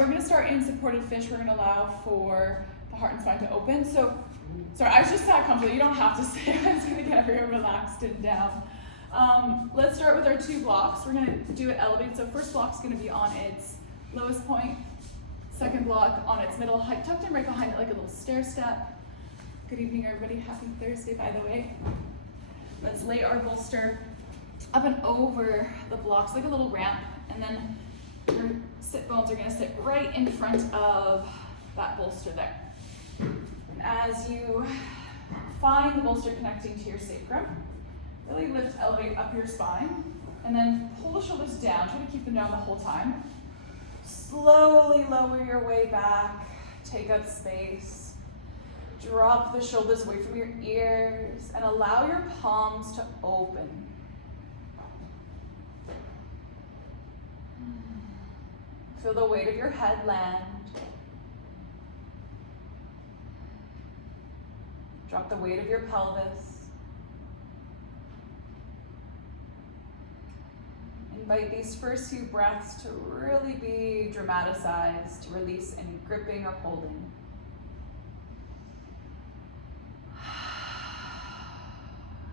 we're gonna start in supported fish. We're gonna allow for the heart and spine to open. So, sorry, I just sat comfortably. You don't have to sit. I'm just gonna get everyone relaxed and down. Let's start with our 2 blocks. We're gonna do it elevated. So first block's gonna be on its lowest point. Second block on its middle height, tucked in right behind it like a little stair step. Good evening, everybody. Happy Thursday, by the way. Let's lay our bolster up and over the blocks like a little ramp, and then your sit bones are gonna sit right in front of that bolster there. And as you find the bolster connecting to your sacrum, really lift, elevate up your spine, and then pull the shoulders down. Try to keep them down the whole time. Slowly lower your way back, take up space. Drop the shoulders away from your ears and allow your palms to open. Feel the weight of your head land. Drop the weight of your pelvis. Invite these first few breaths to really be dramatized, to release any gripping or holding.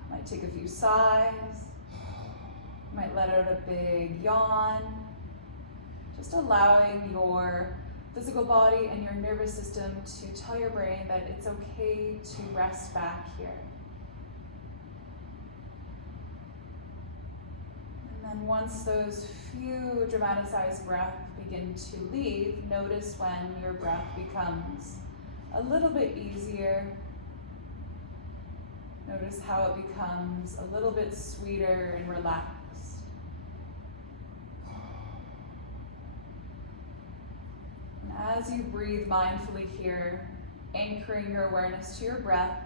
Might take a few sighs. Might let out a big yawn. Just allowing your physical body and your nervous system to tell your brain that it's okay to rest back here. And then once those few dramatized breaths begin to leave, notice when your breath becomes a little bit easier. Notice how it becomes a little bit sweeter and relaxed. And as you breathe mindfully here, anchoring your awareness to your breath,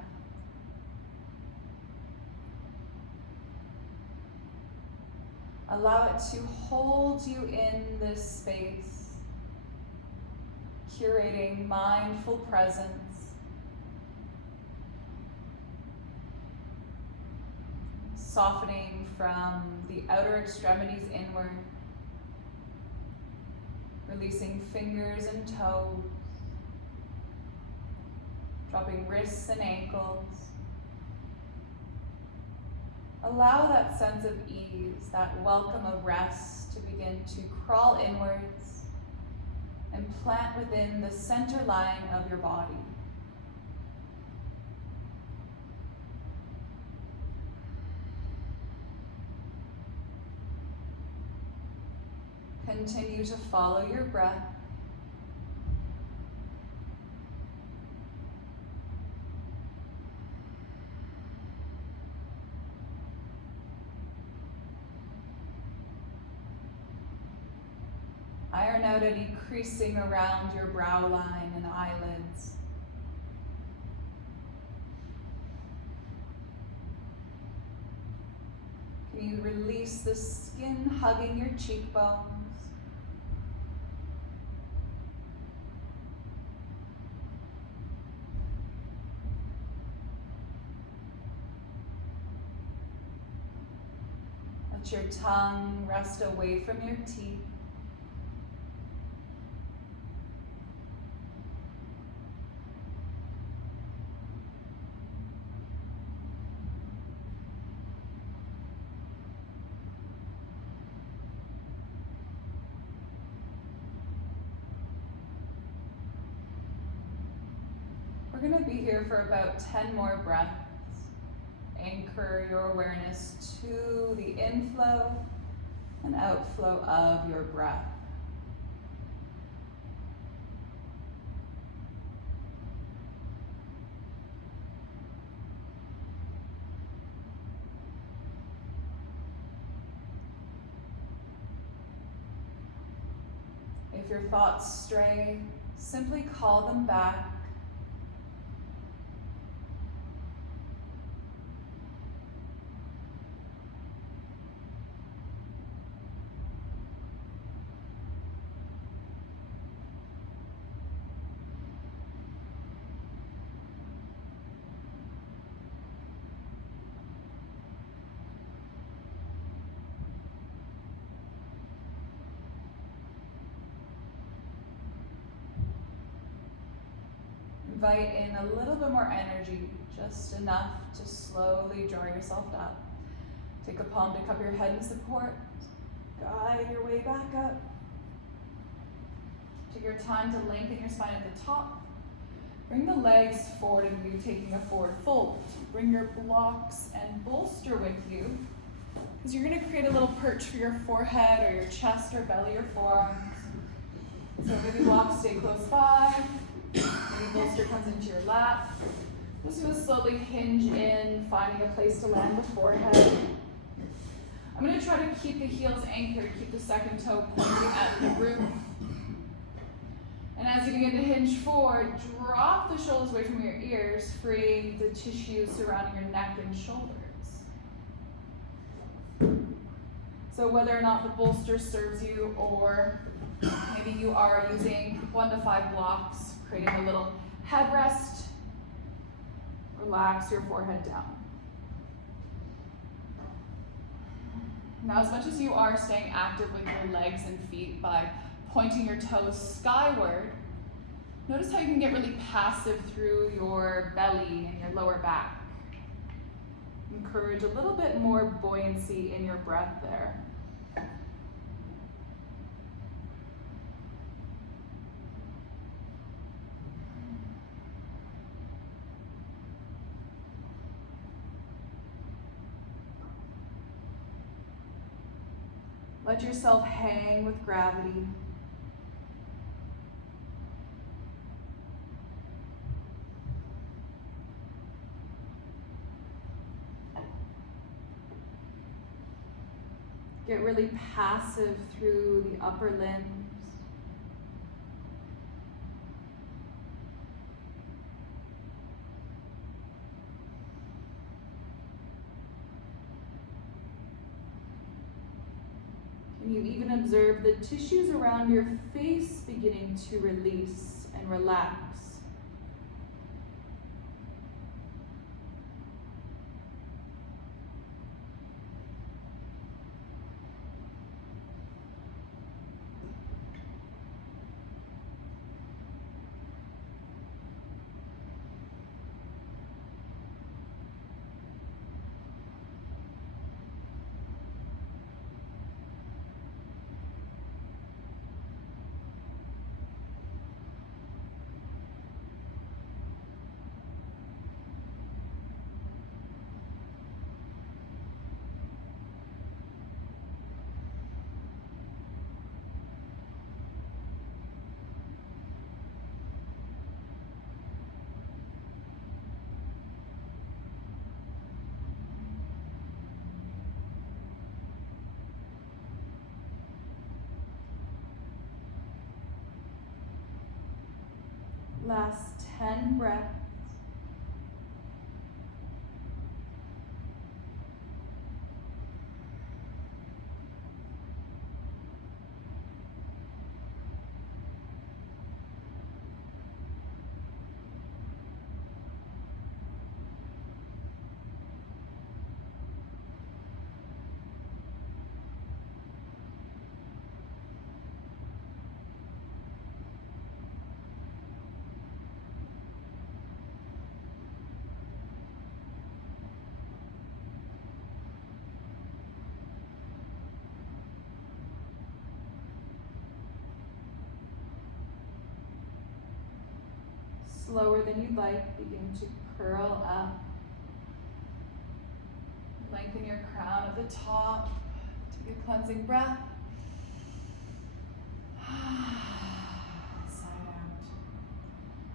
allow it to hold you in this space, curating mindful presence. Softening from the outer extremities inward, releasing fingers and toes, dropping wrists and ankles. Allow that sense of ease, that welcome of rest to begin to crawl inwards and plant within the center line of your body. Continue to follow your breath. Iron out any creasing around your brow line and eyelids. Can you release the skin hugging your cheekbones? Let your tongue rest away from your teeth. We're going to be here for about 10 more breaths. Anchor your awareness to the inflow and outflow of your breath. If your thoughts stray, simply call them back. Invite in a little bit more energy, just enough to slowly draw yourself up. Take a palm to cup your head in support. Guide your way back up. Take your time to lengthen your spine at the top. Bring the legs forward and you taking a forward fold. Bring your blocks and bolster with you, because you're going to create a little perch for your forehead or your chest or belly or forearms. So maybe blocks stay close by. Maybe bolster comes into your lap. Just going to slowly hinge in, finding a place to land the forehead. I'm going to try to keep the heels anchored, keep the second toe pointing at the roof. And as you begin to hinge forward, drop the shoulders away from your ears, freeing the tissue surrounding your neck and shoulders. So whether or not the bolster serves you, or maybe you are using 1 to 5 blocks, creating a little headrest, relax your forehead down. Now, as much as you are staying active with your legs and feet by pointing your toes skyward, notice how you can get really passive through your belly and your lower back. Encourage a little bit more buoyancy in your breath there. Let yourself hang with gravity. Get really passive through the upper limbs. And you even observe the tissues around your face beginning to release and relax. Last 10 breaths. Slower than you'd like, begin to curl up. Lengthen your crown at the top. Take a cleansing breath. Sigh out.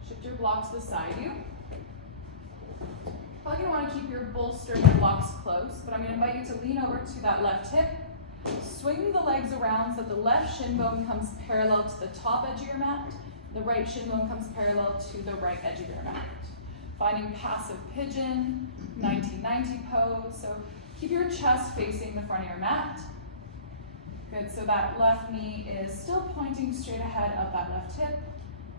Shift your blocks beside you. Probably going to want to keep your bolster and your blocks close, but I'm going to invite you to lean over to that left hip. Swing the legs around so that the left shin bone comes parallel to the top edge of your mat. The right shin bone comes parallel to the right edge of your mat. Finding passive pigeon, 1990 pose. So keep your chest facing the front of your mat. Good, so that left knee is still pointing straight ahead of that left hip.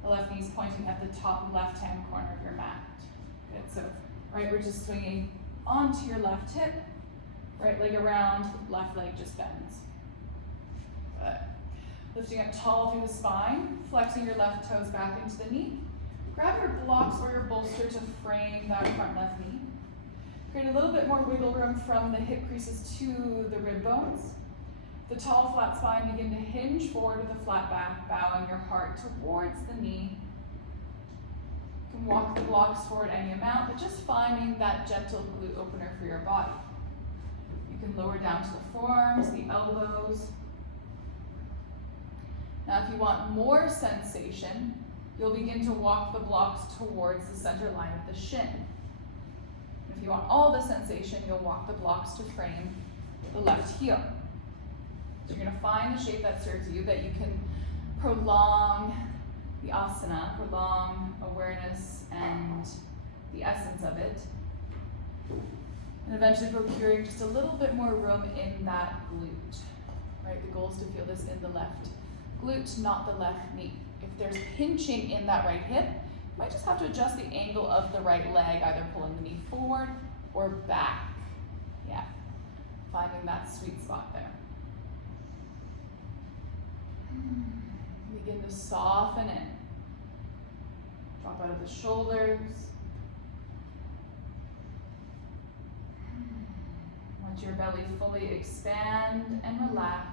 The left knee is pointing at the top left-hand corner of your mat. Good, so right, we're just swinging onto your left hip. Right leg around, left leg just bends. Good. Lifting up tall through the spine, flexing your left toes back into the knee. Grab your blocks or your bolster to frame that front left knee. Create a little bit more wiggle room from the hip creases to the rib bones. The tall, flat spine, begin to hinge forward with a flat back, bowing your heart towards the knee. You can walk the blocks forward any amount, but just finding that gentle glute opener for your body. You can lower down to the forearms, the elbows. Now, if you want more sensation, you'll begin to walk the blocks towards the center line of the shin. If you want all the sensation, you'll walk the blocks to frame the left heel. So you're gonna find the shape that serves you, that you can prolong the asana, prolong awareness and the essence of it, and eventually procuring just a little bit more room in that glute, right? The goal is to feel this in the left glute, not the left knee. If there's pinching in that right hip, you might just have to adjust the angle of the right leg, either pulling the knee forward or back. Yeah, finding that sweet spot there. Begin to soften in. Drop out of the shoulders. Let your belly fully expand and relax.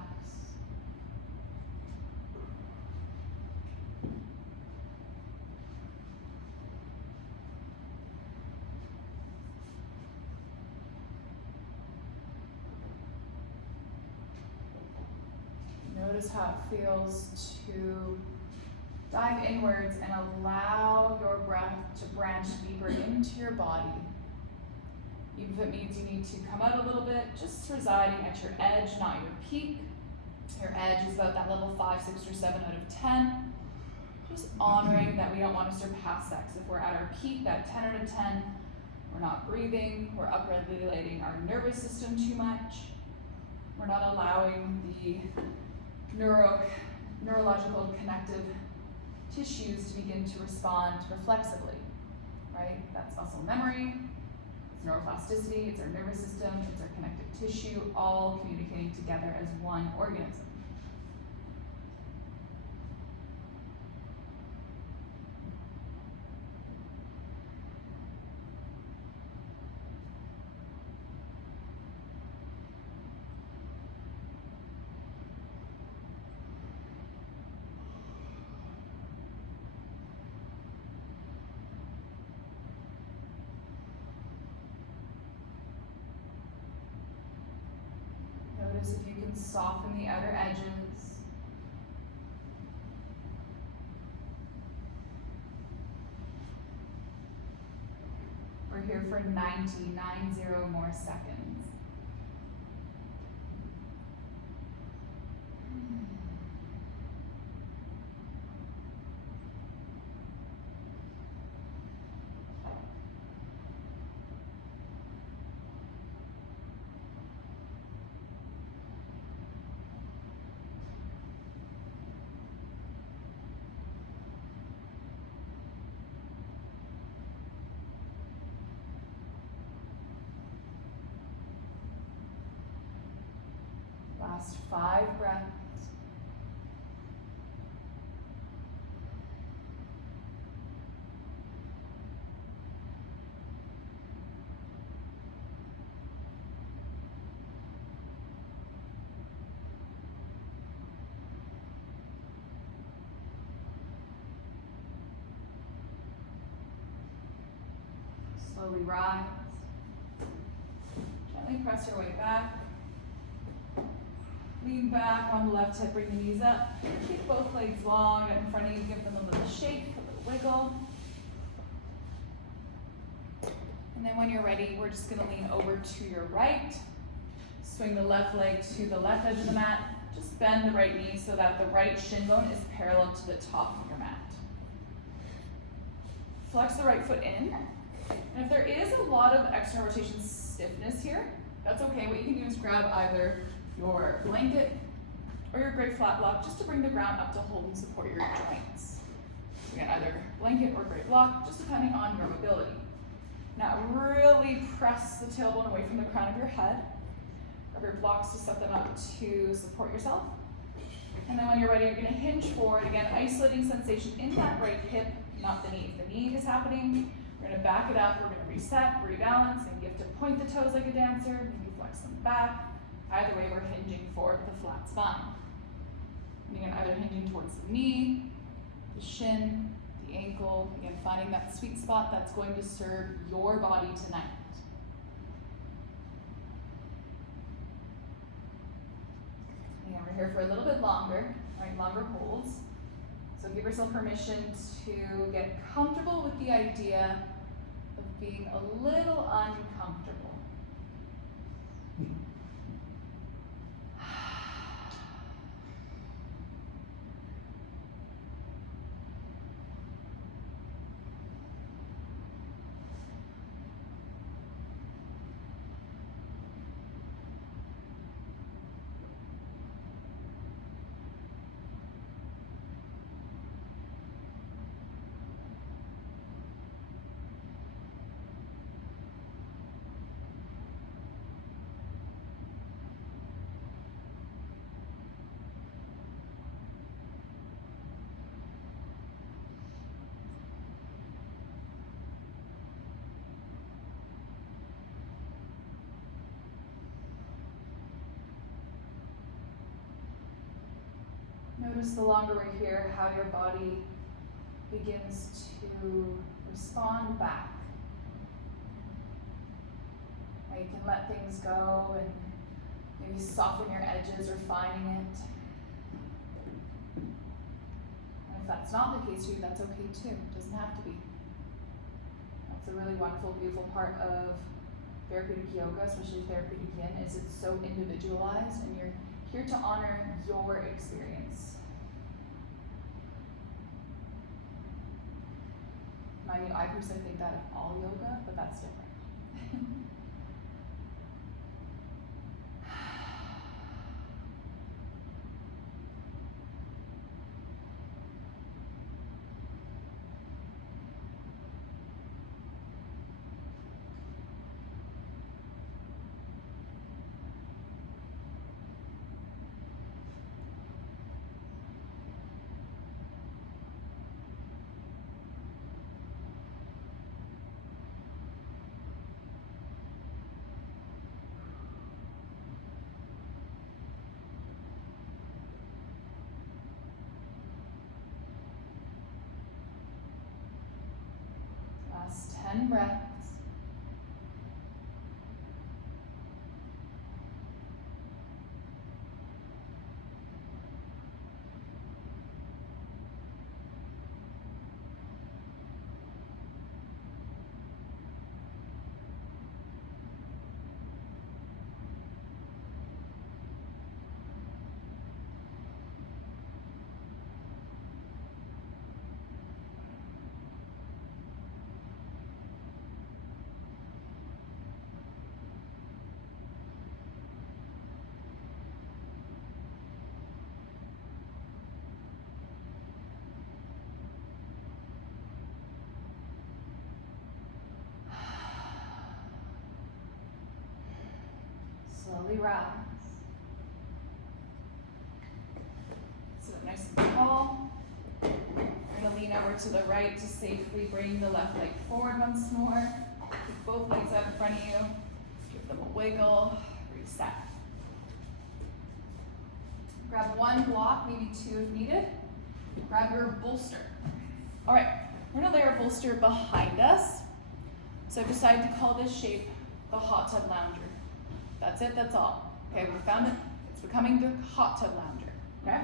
Notice how it feels to dive inwards and allow your breath to branch deeper into your body. Even if it means you need to come out a little bit, just residing at your edge, not your peak. Your edge is about that level 5, 6, or 7 out of 10. Just honoring that we don't want to surpass that, because if we're at our peak, that 10 out of 10, we're not breathing, we're upregulating our nervous system too much. We're not allowing the neurological connective tissues to begin to respond reflexively, right? That's muscle memory, it's neuroplasticity, it's our nervous system, it's our connective tissue, all communicating together as one organism. Notice if you can soften the outer edges. We're here for 90 more seconds. Last 5 breaths. Slowly rise. Gently press your way back. Lean back on the left hip, bring the knees up. Keep both legs long out in front of you, give them a little shake, a little wiggle. And then when you're ready, we're just gonna lean over to your right. Swing the left leg to the left edge of the mat. Just bend the right knee so that the right shin bone is parallel to the top of your mat. Flex the right foot in. And if there is a lot of external rotation stiffness here, that's okay. What you can do is grab either your blanket or your gray flat block just to bring the ground up to hold and support your joints. Again, either blanket or gray block, just depending on your mobility. Now really press the tailbone away from the crown of your head. Grab your blocks to set them up to support yourself. And then when you're ready, you're gonna hinge forward. Again, isolating sensation in that right hip, not the knee. If the knee is happening, we're gonna back it up, we're gonna reset, rebalance, and you have to point the toes like a dancer, maybe flex them back. Either way, we're hinging forward with a flat spine. And again, either hinging towards the knee, the shin, the ankle, again, finding that sweet spot that's going to serve your body tonight. Again, we're here for a little bit longer, right? Longer holds. So give yourself permission to get comfortable with the idea of being a little uncomfortable. Notice the longer we're here, how your body begins to respond back. Now you can let things go and maybe soften your edges, refining it. And if that's not the case for you, that's okay too. It doesn't have to be. That's a really wonderful, beautiful part of therapeutic yoga, especially therapeutic yin, is it's so individualized and you're here to honor your experience. I mean, I personally think that of all yoga, but that's different. Last 10 breaths. Slowly rise. Sit up nice and tall. We're going to lean over to the right to safely bring the left leg forward once more. Keep both legs out in front of you. Give them a wiggle. Reset. Grab one block, maybe two if needed. Grab your bolster. All right, we're going to lay our bolster behind us. So I've decided to call this shape the hot tub lounger. That's it, that's all. Okay, we found it. It's becoming the hot tub lounger. Okay?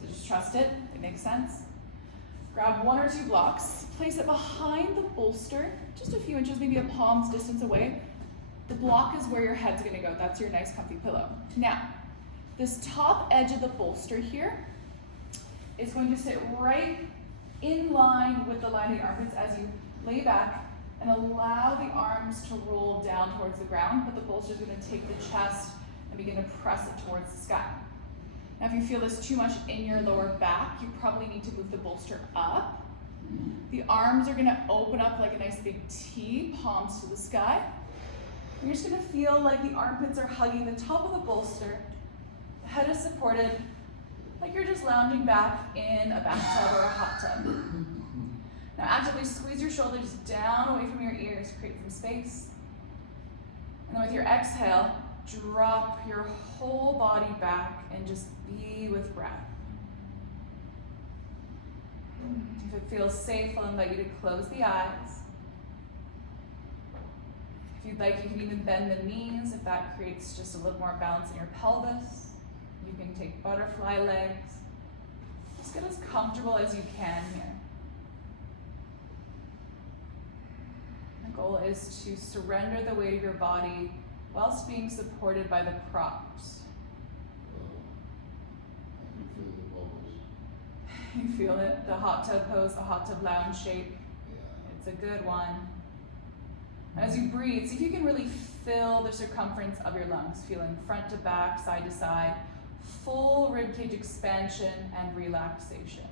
So just trust it. It makes sense. Grab one or two blocks. Place it behind the bolster, just a few inches, maybe a palm's distance away. The block is where your head's gonna go. That's your nice comfy pillow. Now, this top edge of the bolster here is going to sit right in line with the line of the armpits as you lay back and allow the arms to roll down towards the ground, but the bolster is going to take the chest and begin to press it towards the sky. Now, if you feel this too much in your lower back, you probably need to move the bolster up. The arms are going to open up like a nice big T, palms to the sky. You're just going to feel like the armpits are hugging the top of the bolster. The head is supported. like you're just lounging back in a bathtub or a hot tub. Now actively squeeze your shoulders down away from your ears, create some space. And then with your exhale, drop your whole body back and just be with breath. If it feels safe, I'll invite you to close the eyes. If you'd like, you can even bend the knees if that creates just a little more balance in your pelvis. You can take butterfly legs. Just get as comfortable as you can here. The goal is to surrender the weight of your body whilst being supported by the props. You feel it, the hot tub pose, the hot tub lounge shape. It's a good one. As you breathe, see if you can really fill the circumference of your lungs, feeling front to back, side to side, full ribcage expansion and relaxation.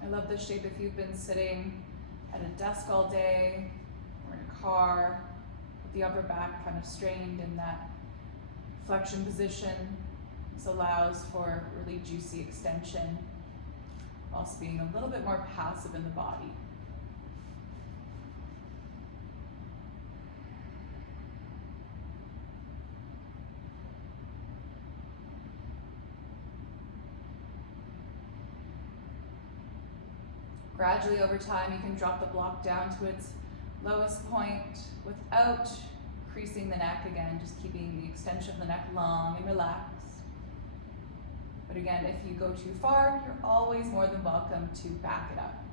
I love this shape if you've been sitting at a desk all day or in a car with the upper back kind of strained in that flexion position. This allows for really juicy extension whilst being a little bit more passive in the body. Gradually over time, you can drop the block down to its lowest point without creasing the neck again, just keeping the extension of the neck long and relaxed. But again, if you go too far, you're always more than welcome to back it up.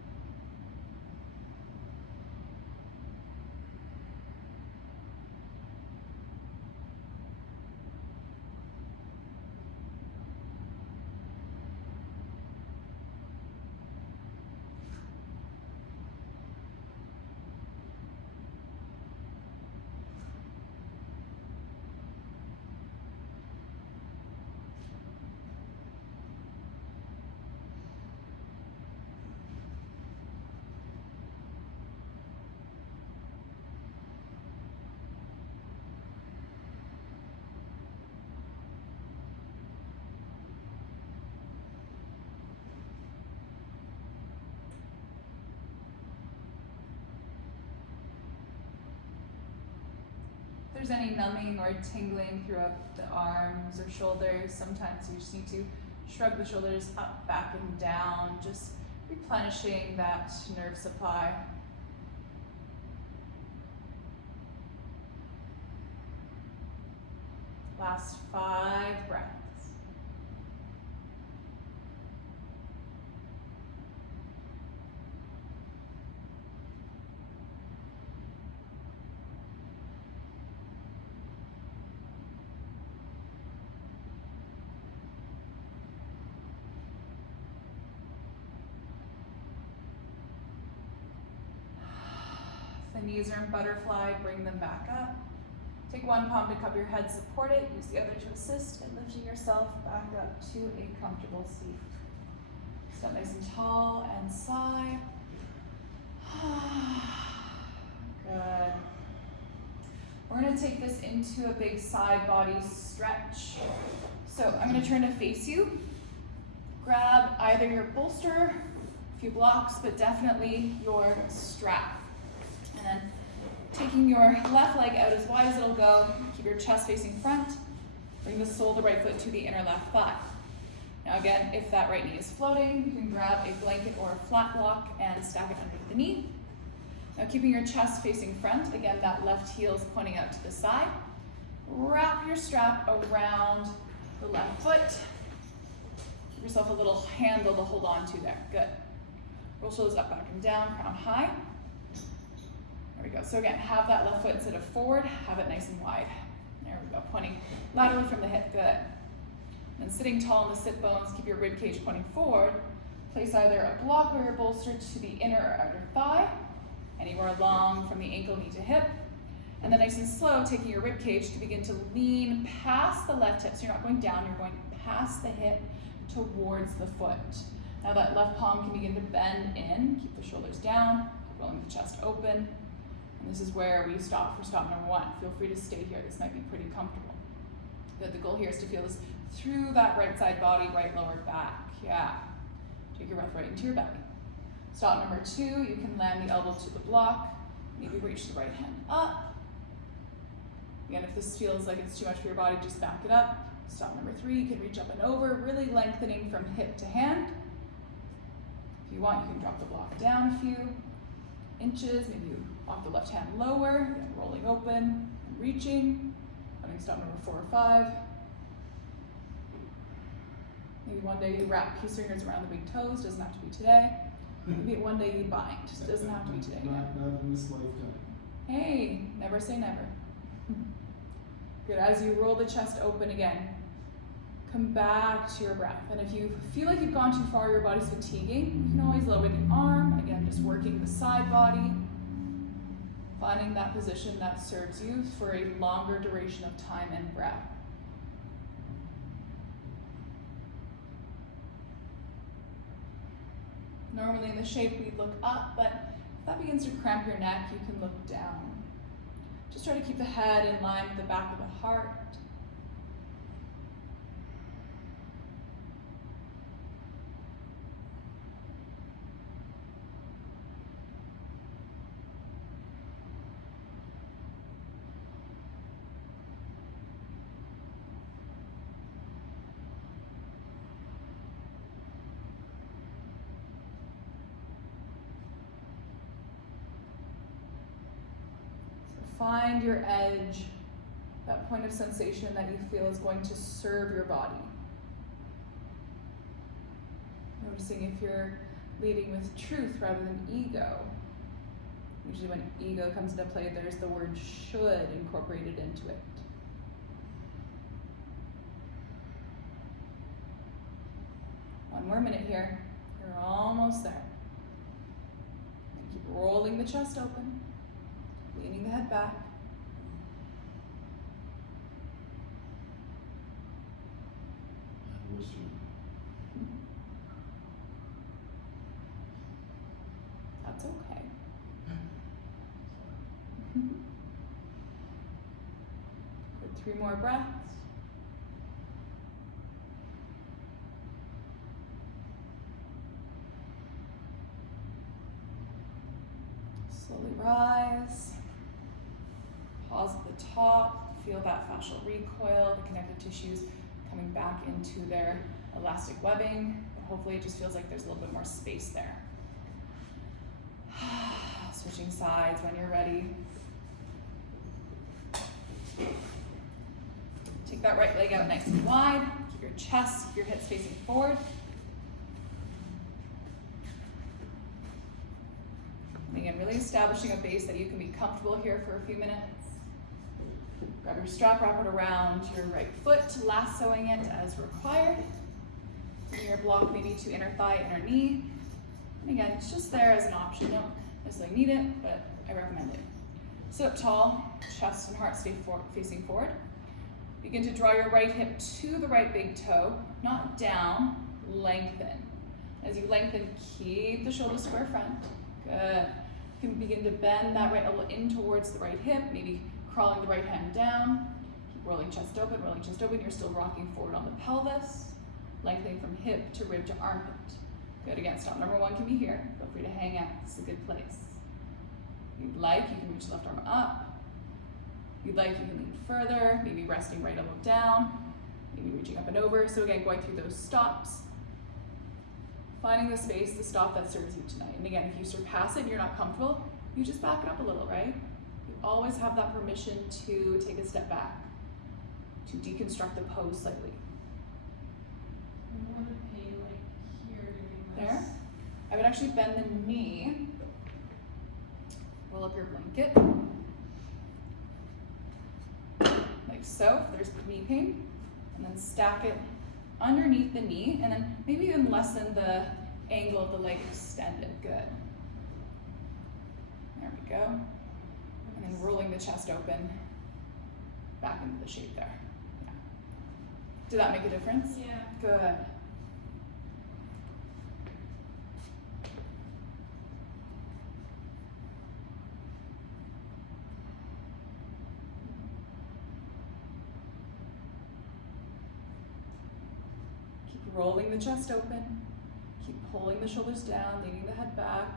If there's any numbing or tingling throughout the arms or shoulders, sometimes you just need to shrug the shoulders up, back, and down, just replenishing that nerve supply. Last 5 breaths. The knees are in butterfly, bring them back up. Take one palm to cup your head, support it, use the other to assist in lifting yourself back up to a comfortable seat. Sit up nice and tall and sigh. Good. We're gonna take this into a big side body stretch. So I'm gonna turn to face you. Grab either your bolster, a few blocks, but definitely your strap. And then taking your left leg out as wide as it'll go, keep your chest facing front, bring the sole of the right foot to the inner left thigh. Now again, if that right knee is floating, you can grab a blanket or a flat block and stack it underneath the knee. Now keeping your chest facing front, again that left heel is pointing out to the side. Wrap your strap around the left foot. Give yourself a little handle to hold on to there, good. Roll shoulders up, back, and down, crown high. There we go. So again, have that left foot instead of forward, have it nice and wide. There we go, pointing laterally from the hip, good. And sitting tall in the sit bones, keep your rib cage pointing forward. Place either a block or your bolster to the inner or outer thigh, anywhere along from the ankle, knee to hip. And then nice and slow, taking your rib cage to begin to lean past the left hip. So you're not going down, you're going past the hip towards the foot. Now that left palm can begin to bend in, keep the shoulders down, rolling the chest open. And this is where we stop for stop number 1. Feel free to stay here, this might be pretty comfortable. But the goal here is to feel this through that right side body, right lower back. Yeah. Take your breath right into your belly. Stop number 2, you can land the elbow to the block, maybe reach the right hand up. Again, if this feels like it's too much for your body, just back it up. Stop number 3, you can reach up and over, really lengthening from hip to hand. If you want, you can drop the block down a few inches, maybe you walk the left hand lower, again, rolling open, and reaching. Running stop number 4 or 5. Maybe one day you wrap peace fingers around the big toes, doesn't have to be today. Maybe one day you bind, just doesn't have to be today. Not in this lifetime. Hey, never say never. Good, as you roll the chest open again, come back to your breath. And if you feel like you've gone too far, your body's fatiguing, you can always lower the arm. Again, just working the side body, finding that position that serves you for a longer duration of time and breath. Normally in the shape we'd look up, but if that begins to cramp your neck, you can look down. Just try to keep the head in line with the back of the heart. Find your edge, that point of sensation that you feel is going to serve your body. Noticing if you're leading with truth rather than ego. Usually when ego comes into play, there's the word should incorporated into it. One more minute here. You're almost there. And keep rolling the chest open. Leaning the head back. That's okay. Good, 3 more breaths. Slowly rise. Pause at the top, feel that fascial recoil, the connective tissues coming back into their elastic webbing. But hopefully it just feels like there's a little bit more space there. Switching sides when you're ready. Take that right leg out nice and wide. Keep your chest, your hips facing forward. And again, really establishing a base that you can be comfortable here for a few minutes. Grab your strap, wrap it around your right foot, lassoing it as required. Bring your block maybe to inner thigh, inner knee. And again, it's just there as an option. Don't necessarily need it, but I recommend it. Sit up tall, chest and heart stay facing forward. Begin to draw your right hip to the right big toe, not down, lengthen. As you lengthen, keep the shoulders square front. Good. You can begin to bend that right elbow in towards the right hip, maybe crawling the right hand down. Keep rolling chest open, rolling chest open. You're still rocking forward on the pelvis, lengthening from hip to rib to armpit. Good, again, stop number 1 can be here. Feel free to hang out, this is a good place. If you'd like, you can reach the left arm up. If you'd like, you can lean further, maybe resting right elbow down, maybe reaching up and over. So again, going through those stops, finding the space, the stop that serves you tonight. And again, if you surpass it and you're not comfortable, you just back it up a little, right? You always have that permission to take a step back, to deconstruct the pose slightly. I want to pay like here doing this. There. I would actually bend the knee, roll up your blanket, like so, if there's knee pain, and then stack it underneath the knee, and then maybe even lessen the angle of the leg extended. Good. There we go. And And then rolling the chest open back into the shape there. Yeah. Did that make a difference? Yeah. Good. Keep rolling the chest open. Keep pulling the shoulders down, leaning the head back.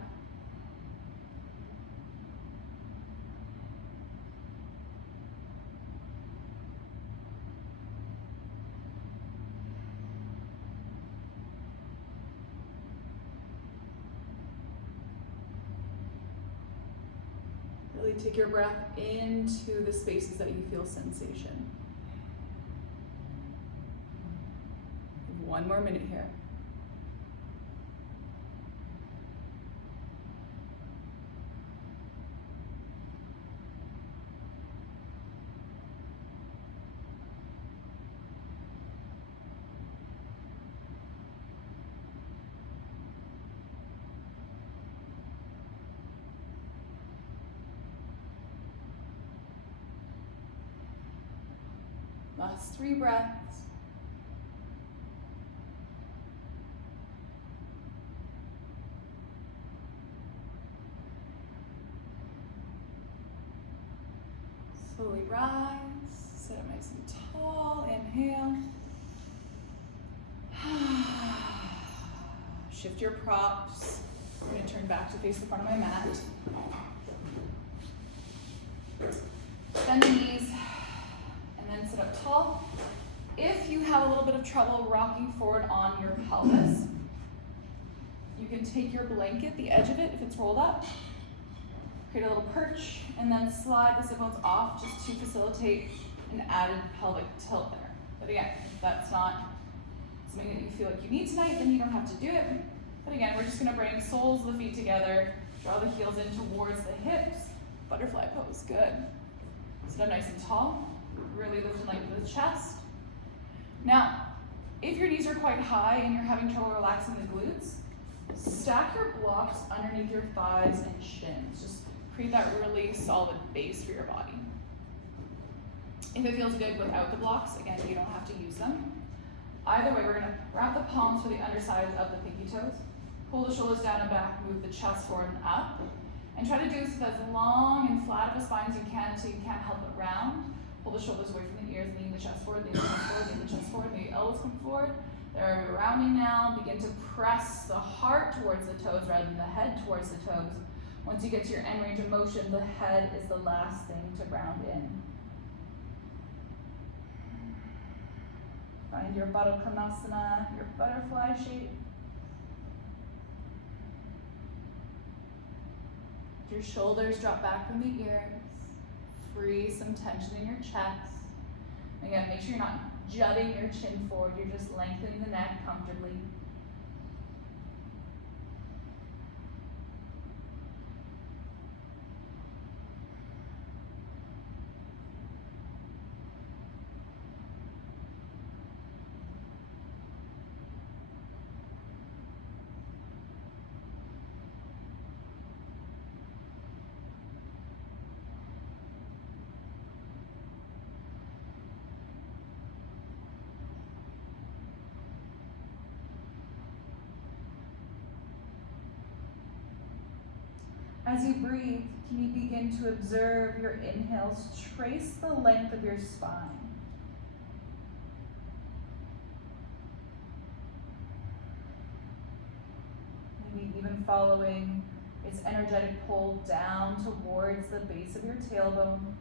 Really take your breath into the spaces that you feel sensation. One more minute here. Last 3 breaths. Slowly rise, sit up nice and tall, inhale. Shift your props. I'm going to turn back to face the front of my mat. Bend the knees, and then sit up tall. If you have a little bit of trouble rocking forward on your pelvis, you can take your blanket, the edge of it, if it's rolled up, create a little perch, and then slide the sit bones off just to facilitate an added pelvic tilt there. But again, if that's not something that you feel like you need tonight, then you don't have to do it. But again, we're just gonna bring soles of the feet together, draw the heels in towards the hips, butterfly pose, good. Sit up nice and tall, really lift and lengthen the chest. Now, if your knees are quite high and you're having trouble relaxing the glutes, stack your blocks underneath your thighs and shins. Just create that really solid base for your body. If it feels good without the blocks, again, you don't have to use them. Either way, we're gonna wrap the palms for the undersides of the pinky toes, pull the shoulders down and back, move the chest forward and up, and try to do this with as long and flat of a spine as you can until you can't help it round. Pull the shoulders away from the ears, lean the chest forward, lean the chest forward, lean the chest forward, the elbows come forward. They're rounding now. Begin to press the heart towards the toes rather than the head towards the toes. Once you get to your end range of motion, the head is the last thing to round in. Find your Baddha Konasana, your butterfly shape. Your shoulders drop back from the ears. Free some tension in your chest. Again, make sure you're not jutting your chin forward, you're just lengthening the neck comfortably. As you breathe, can you begin to observe your inhales trace the length of your spine? Maybe even following its energetic pull down towards the base of your tailbone.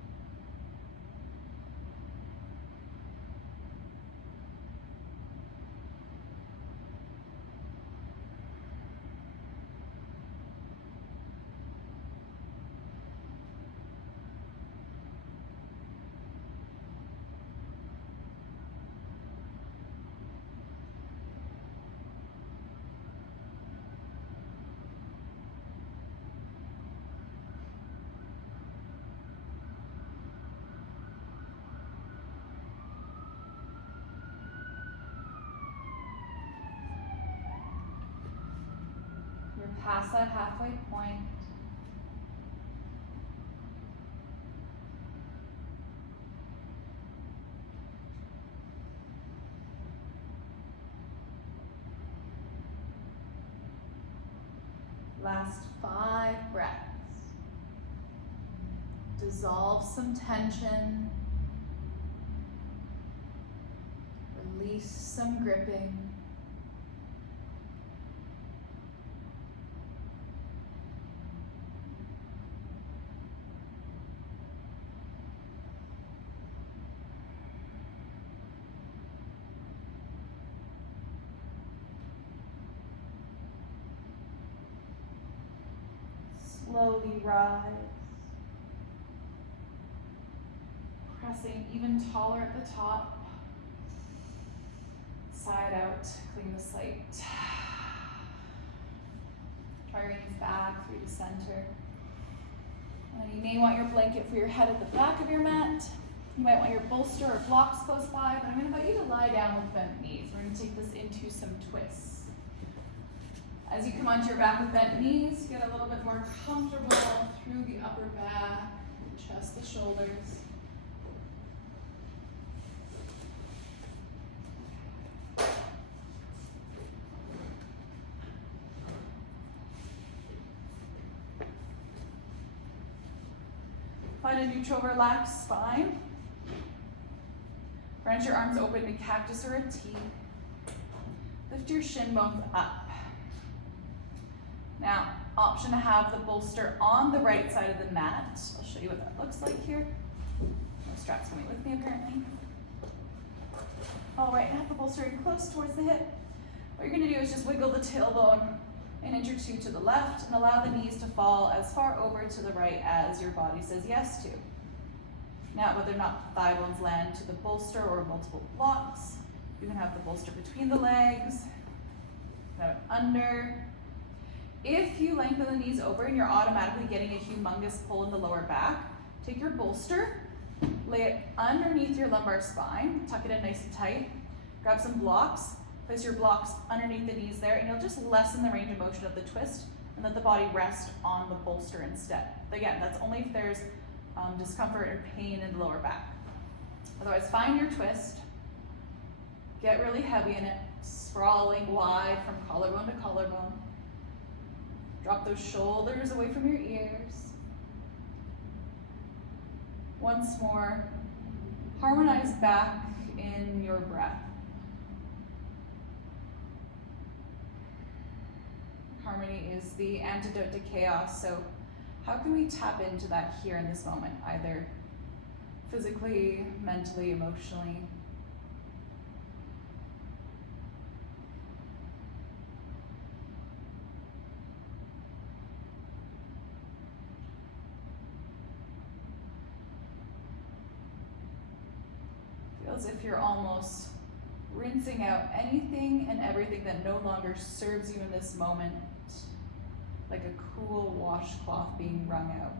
Past that halfway point. Last 5 breaths. Dissolve some tension. Release some gripping. Slowly rise. Pressing even taller at the top. Side out, clean the slate. Draw your knees back through the center. And you may want your blanket for your head at the back of your mat. You might want your bolster or blocks close by, but I'm going to invite you to lie down with bent knees. We're going to take this into some twists. As you come onto your back with bent knees, get a little bit more comfortable through the upper back, the chest, the shoulders. Find a neutral, relaxed spine. Branch your arms open to cactus or a T. Lift your shin bones up. Now, option to have the bolster on the right side of the mat. I'll show you what that looks like here. No straps coming with me apparently. All right, have the bolster in close towards the hip. What you're gonna do is just wiggle the tailbone an inch or two to the left and allow the knees to fall as far over to the right as your body says yes to. Now, whether or not the thigh bones land to the bolster or multiple blocks, you can have the bolster between the legs, have it under. If you lengthen the knees over and you're automatically getting a humongous pull in the lower back, take your bolster, lay it underneath your lumbar spine, tuck it in nice and tight, grab some blocks, place your blocks underneath the knees there, and you'll just lessen the range of motion of the twist and let the body rest on the bolster instead. Again, that's only if there's discomfort or pain in the lower back. Otherwise, find your twist, get really heavy in it, sprawling wide from collarbone to collarbone. Drop those shoulders away from your ears. Once more, harmonize back in your breath. Harmony is the antidote to chaos, so how can we tap into that here in this moment, either physically, mentally, emotionally? Feels as if you're almost rinsing out anything and everything that no longer serves you in this moment, like a cool washcloth being wrung out.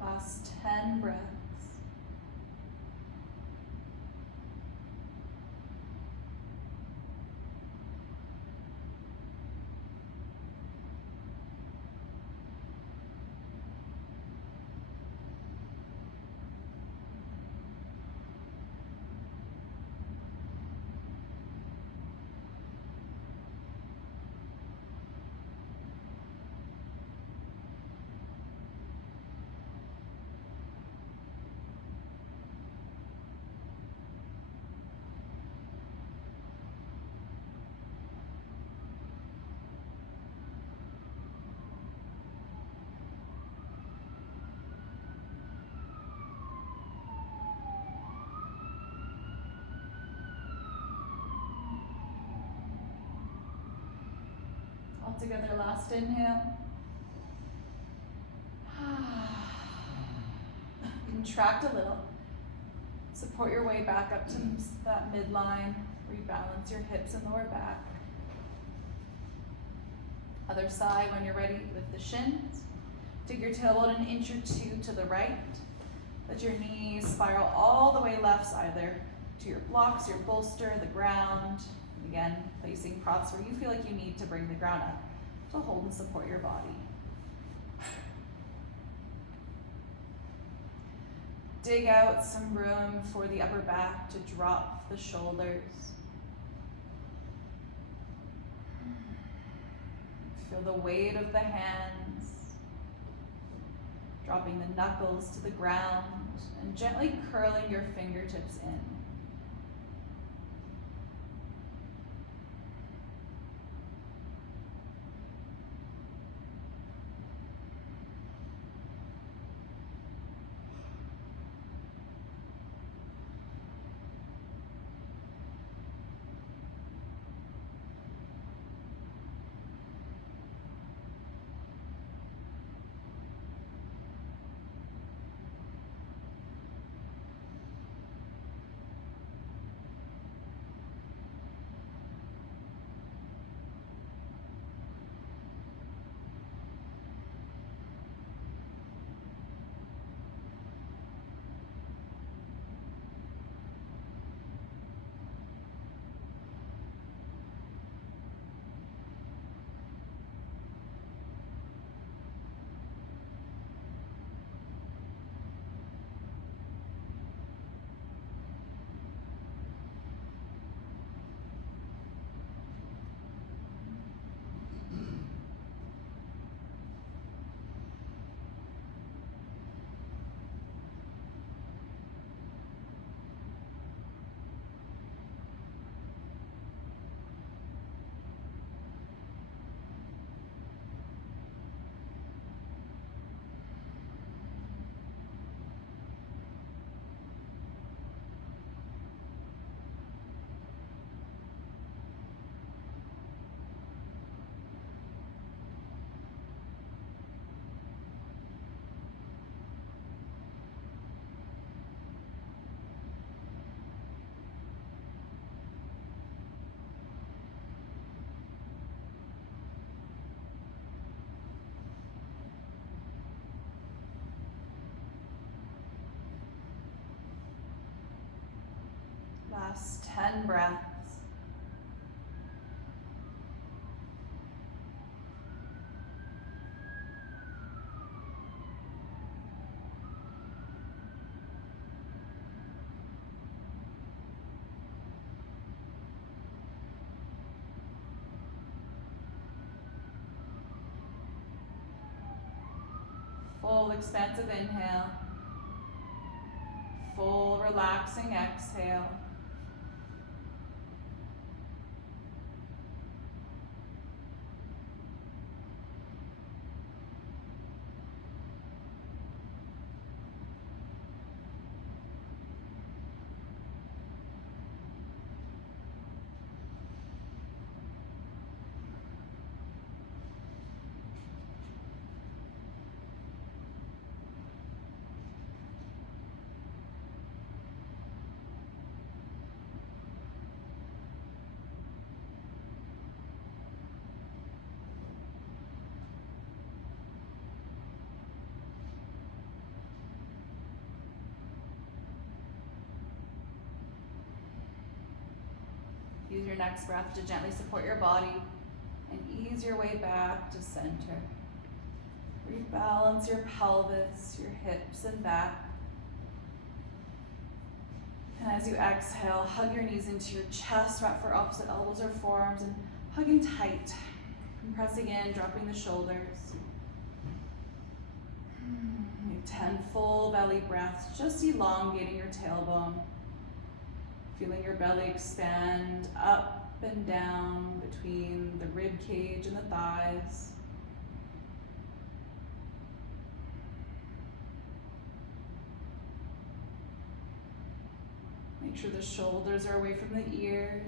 Last 10 breaths. All together, last inhale. Contract a little. Support your way back up to that midline. Rebalance your hips and lower back. Other side, when you're ready, lift the shins. Dig your tailbone an inch or two to the right. Let your knees spiral all the way left, either to your blocks, your bolster, the ground. And again, placing props where you feel like you need to bring the ground up to hold and support your body. Dig out some room for the upper back to drop the shoulders. Feel the weight of the hands, dropping the knuckles to the ground and gently curling your fingertips in. Last 10 breaths. Full expansive inhale. Full relaxing exhale. Use your next breath to gently support your body and ease your way back to center. Rebalance your pelvis, your hips and back. And as you exhale, hug your knees into your chest, wrap for opposite elbows or forearms, and hugging tight. Compressing in, dropping the shoulders. 10 full belly breaths, just elongating your tailbone. Feeling your belly expand up and down between the rib cage and the thighs. Make sure the shoulders are away from the ears.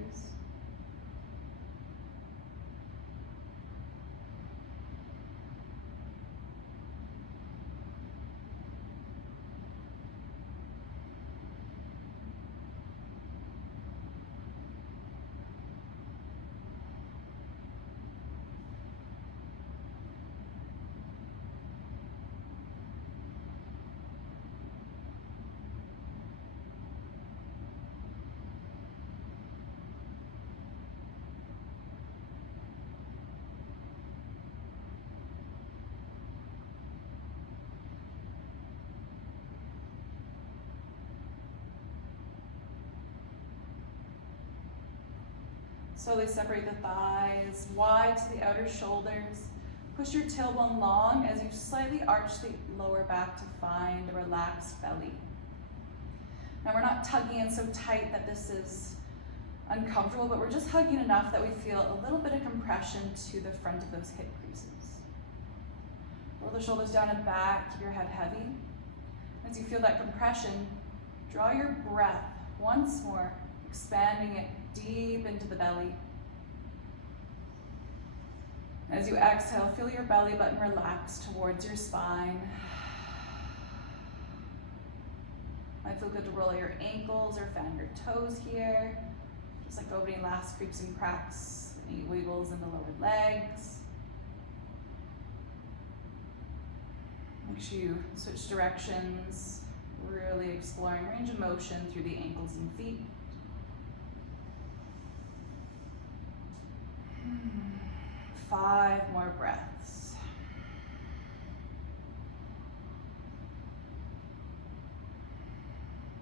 Slowly separate the thighs wide to the outer shoulders. Push your tailbone long as you slightly arch the lower back to find a relaxed belly. Now we're not tugging in so tight that this is uncomfortable, but we're just hugging enough that we feel a little bit of compression to the front of those hip creases. Roll the shoulders down and back, keep your head heavy. As you feel that compression, draw your breath once more, expanding it deep into the belly. As you exhale, feel your belly button relax towards your spine. Might feel good to roll your ankles or fan your toes here. Just let go of any last creeps and cracks, any wiggles in the lower legs. Make sure you switch directions, really exploring range of motion through the ankles and feet. Five more breaths.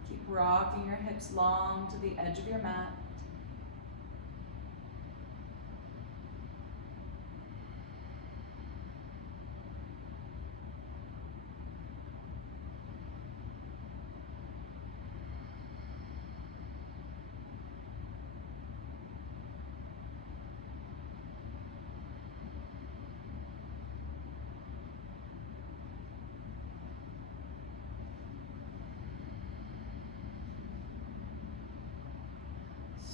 Keep rocking your hips long to the edge of your mat.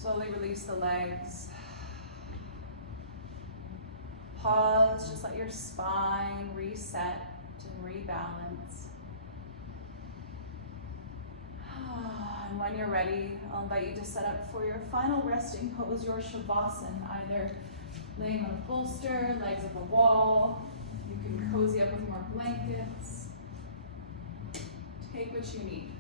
Slowly release the legs. Pause, just let your spine reset and rebalance. And when you're ready, I'll invite you to set up for your final resting pose, your Shavasana, either laying on a bolster, legs up a wall. You can cozy up with more blankets. Take what you need.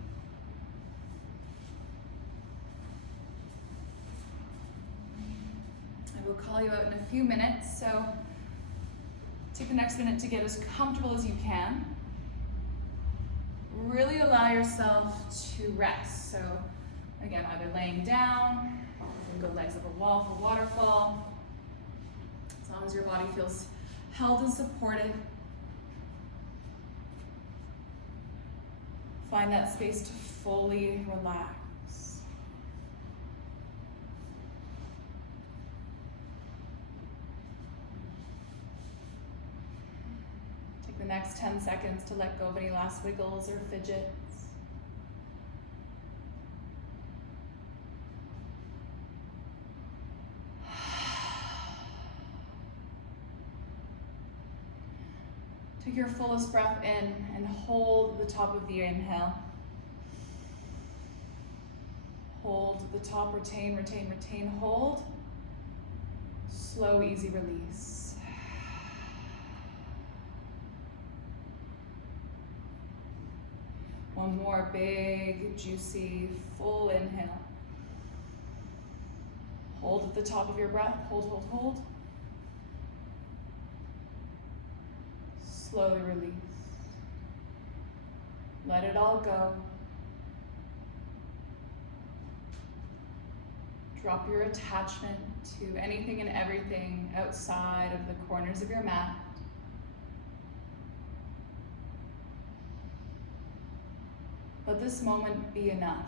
We'll call you out in a few minutes, so take the next minute to get as comfortable as you can. Really allow yourself to rest. So again, either laying down, you can go legs up a wall for waterfall. As long as your body feels held and supported. Find that space to fully relax. The next 10 seconds to let go of any last wiggles or fidgets. Take your fullest breath in and hold the top of the inhale. Hold at the top, retain, retain, retain, hold. Slow, easy release. One more big, juicy, full inhale. Hold at the top of your breath. Hold, hold, hold. Slowly release. Let it all go. Drop your attachment to anything and everything outside of the corners of your mat. Let this moment be enough.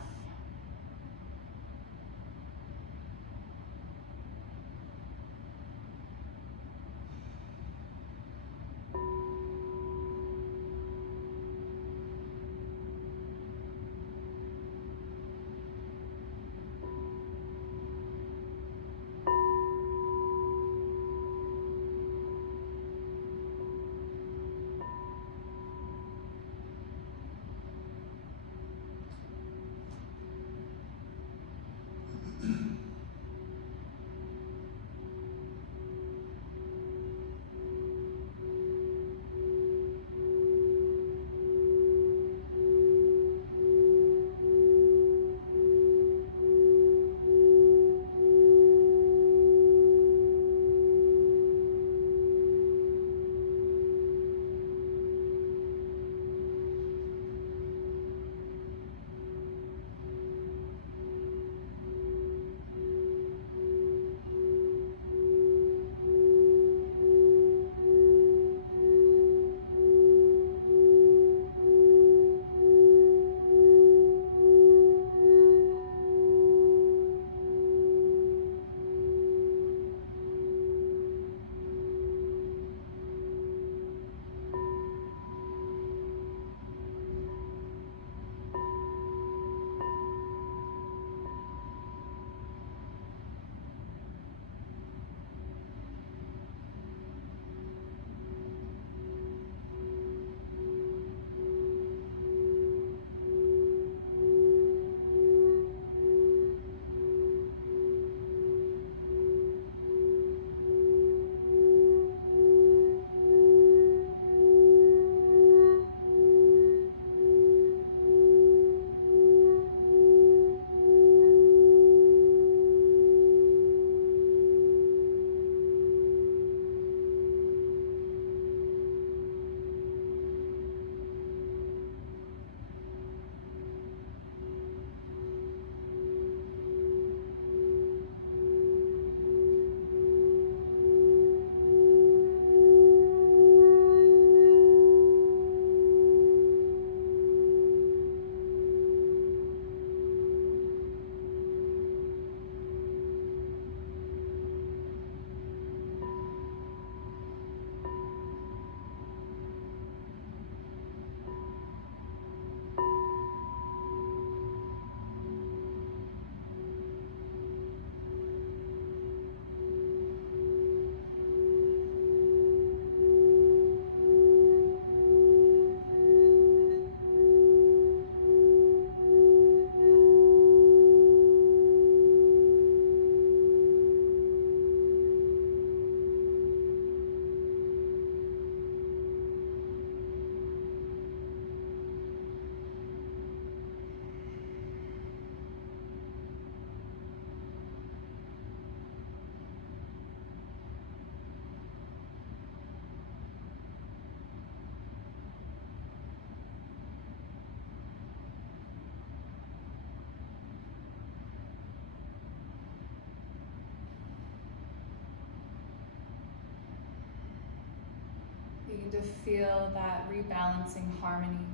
Starting to feel that rebalancing harmony.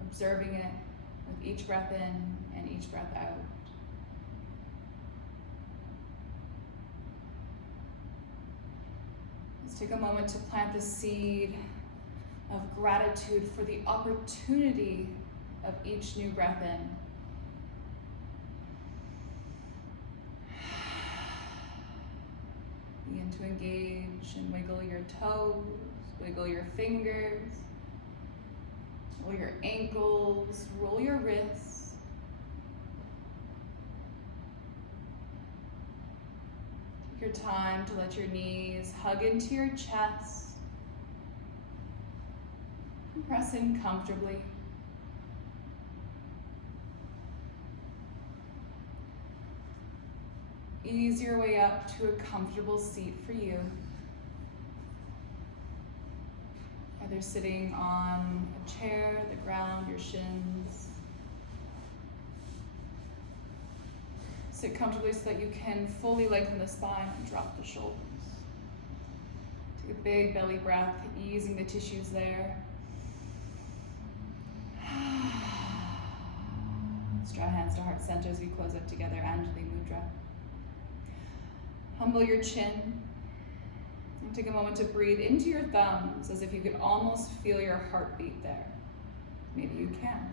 Observing it with each breath in and each breath out. Let's take a moment to plant the seed of gratitude for the opportunity of each new breath in. Begin to engage and wiggle your toes, wiggle your fingers, roll your ankles, roll your wrists. Take your time to let your knees hug into your chest. And press in comfortably. Ease your way up to a comfortable seat for you. Either sitting on a chair, the ground, your shins. Sit comfortably so that you can fully lengthen the spine and drop the shoulders. Take a big belly breath, easing the tissues there. Let's draw hands to heart center as we close up together, Anjali Mudra. Humble your chin. And take a moment to breathe into your thumbs as if you could almost feel your heartbeat there. Maybe you can.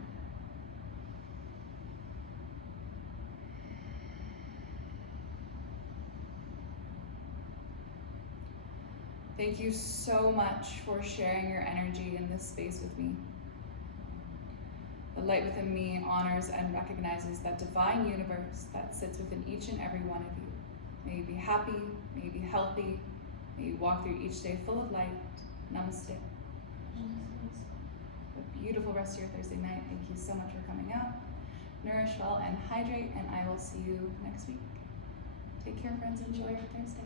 Thank you so much for sharing your energy in this space with me. The light within me honors and recognizes that divine universe that sits within each and every one of you. May you be happy, may you be healthy, may you walk through each day full of light. Namaste. A beautiful rest of your Thursday night. Thank you so much for coming out. Nourish well and hydrate, and I will see you next week. Take care, friends. Enjoy your Thursday.